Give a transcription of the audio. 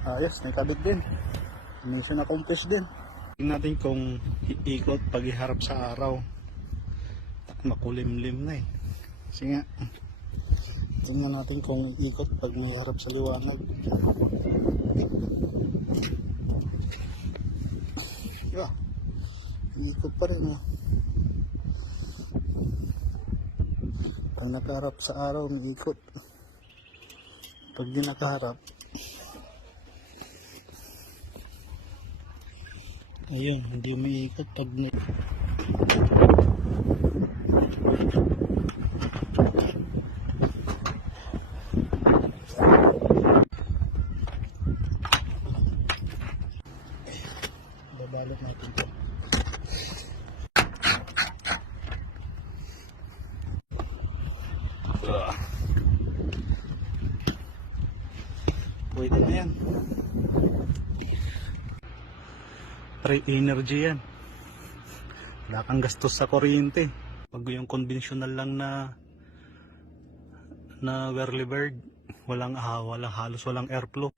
Ayos, naikabit din. Mission accomplished din. Tingnan natin kung iikot pag iharap sa araw. Makulimlim na eh. Kasi nga, tingnan natin kung iikot pag may harap sa liwanag. Yeah, iikot pa rin oh. Pag nakaharap sa araw, may ikot. Pag di nakaharap, ayun, hindi umiikot pag babalot natin to. Pwede na yan. Free energy yan. Wala kang gastos sa kuryente. Pag yung conventional lang na whirly bird, walang halos walang airflow.